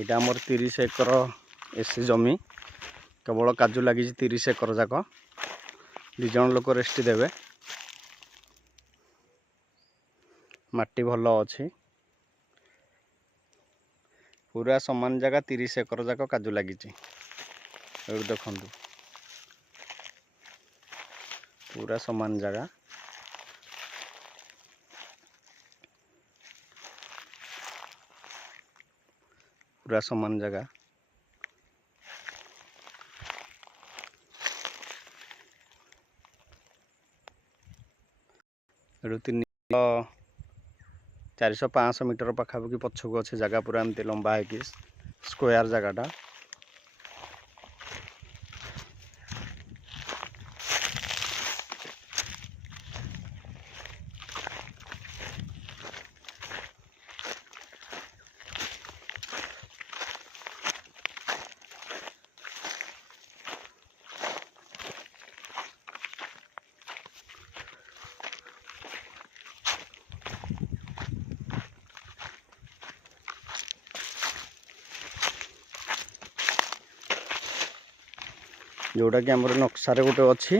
यहाँ आमर 30 एकर एसी जमी केवल काजू लगी 30 एकर जाक 2 जन लोक रेस्ट देवे। माटी भल अच्छी पूरा समान जगह 30 एकर जाक काजू लगी देखु पूरा समान जगह पूरा समान जगह एटू 400-500 मीटर पाखापाखि पछक अच्छे जगह पूरा एमती लंबा है स्क्वायर जगहटा। जोटा कि आमर नक्सारे गोटे अच्छी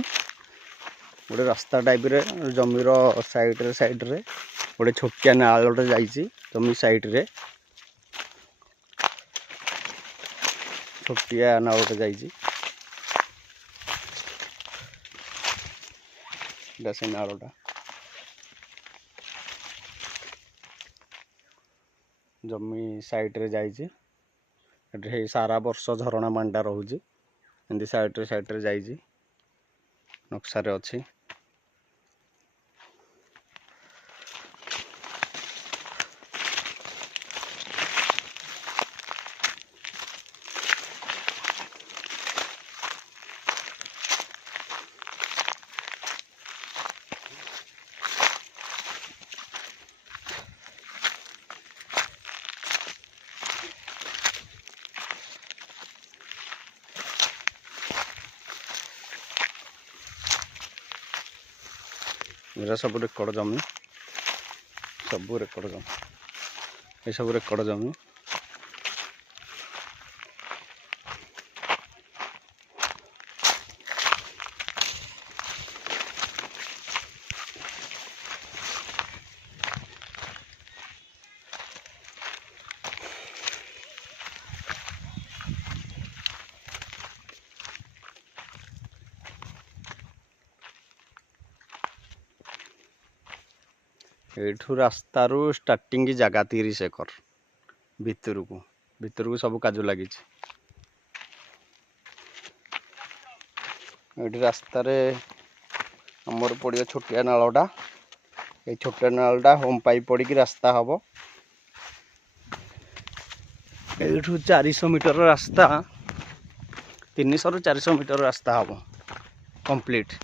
गोटे रास्ता टाइप रे जमीर साइड रे गोटे छोटिया नालटे जाइए जमी साइड रे छोटिया नालटे जाइए से नालटा जमी साइड रे जाइए सारा वर्ष झरणा मांडा रोचे एमती साइड रे जाइए नक्शा रे अच्छी। मेरा सब रेकर्ड जमी सब रेकर्ड जमी ये सब रेकर्ड जमी एठू रास्ता रू स्टार्टिंग की जगह 30 एकर भितर को सब काजू लगी रास्ता रे आमर पड़िया छोटिया नालटा ये छोटिया नालटा होम पाइप पड़ी की रास्ता हम एठू 400 मीटर रास्ता 300 ରୁ 400 मीटर रास्ता हम कंप्लीट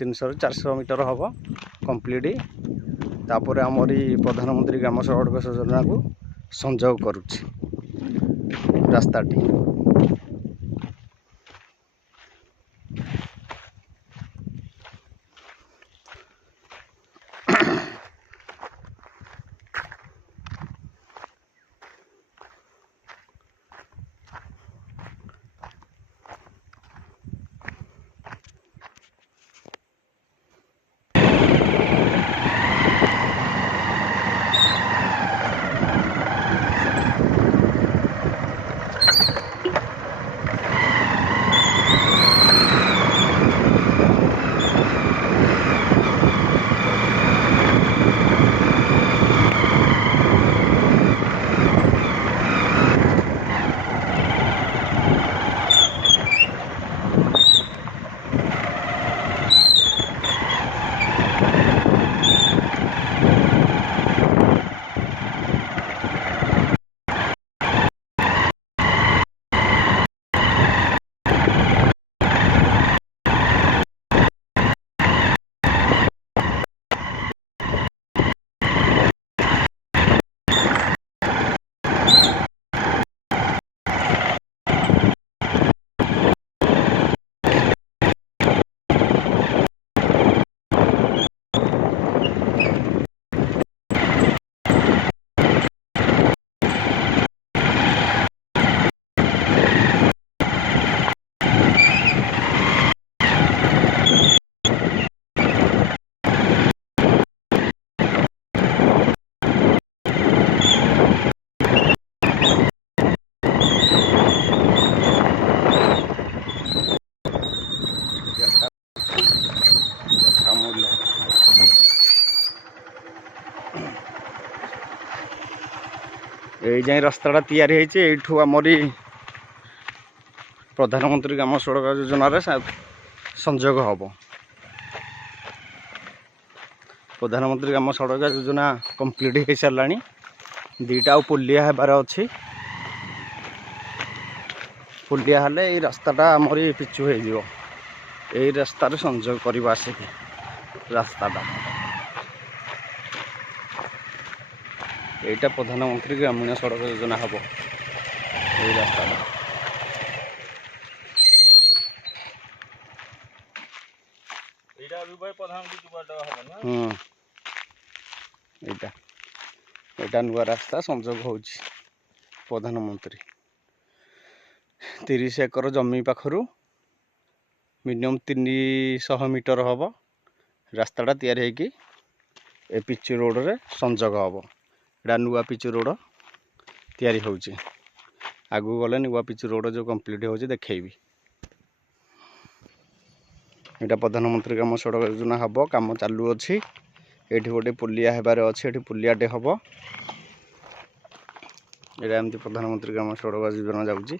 300 ରୁ 400 मीटर हम कंप्लीट तापर आमरी प्रधानमंत्री ग्राम सड़क योजना को संयोग करुच्ची रास्ताटी। এই ଯାଏଁ ରାସ୍ତାଟା ତିଆରି ହେଇଛି। ଏଇଠୁ ଆମରି ପ୍ରଧାନମନ୍ତ୍ରୀ ଗ୍ରାମ ସଡ଼କ ଯୋଜନାରେ ସଂଯୋଗ ହେବ। ପ୍ରଧାନମନ୍ତ୍ରୀ ଗ୍ରାମ ସଡ଼କ ଯୋଜନା କମ୍ପ୍ଲିଟ୍ ହେଇସାରିଲାଣି। ଦୁଇଟା ଆଉ ପୋଲିଆ ହେବାର ଅଛି। ପୋଲିଆ ହେଲେ ଏଇ ରାସ୍ତାଟା ଆମରି ପିଚୁ ହେଇଯିବ। ଏଇ ରାସ୍ତାରେ ସଂଯୋଗ କରିବା ଆସିକି ରାସ୍ତାଟା। এইটা প্রধানমন্ত্রী গ্রামীণ সড়ক যোজনা হব এই রাস্তাটা। এইটা ভাই প্রধানমন্ত্রী দুবারটা হবে না? এইটা এইটা নূয়া রাস্তা সংযোগ হଉଛି প্রধানমন্ত্রী। 30 একর জমি পাখରୁ ମିନିମମ୍ 300 ମିଟର ହେବ ରାସ୍ତାଟା ତିଆରି ହେଇକି ଏ ପିଚୁ ରୋଡ଼ରେ ସଂଯୋଗ ହେବ। ଏଇଟା ନୂଆ ପିଚୁ ରୋଡ଼ ତିଆରି ହେଉଛି। ଆଗକୁ ଗଲେ ନୂଆ ପିଚୁ ରୋଡ଼ ଯେଉଁ କମ୍ପ୍ଲିଟ୍ ହେଉଛି ଦେଖେଇବି। ଏଇଟା ପ୍ରଧାନମନ୍ତ୍ରୀ ଗ୍ରାମ ସଡ଼କ ଯୋଜନା ହେବ, କାମ ଚାଲୁଅଛି। ଏଇଠି ଗୋଟେ ପୋଲିଆ ହେବାର ଅଛି, ଏଠି ପୋଲିଆଟେ ହେବ। ଏଇଟା ଏମିତି ପ୍ରଧାନମନ୍ତ୍ରୀ ଗ୍ରାମ ସଡ଼କ ଯୋଜନା ଯାଉଛି।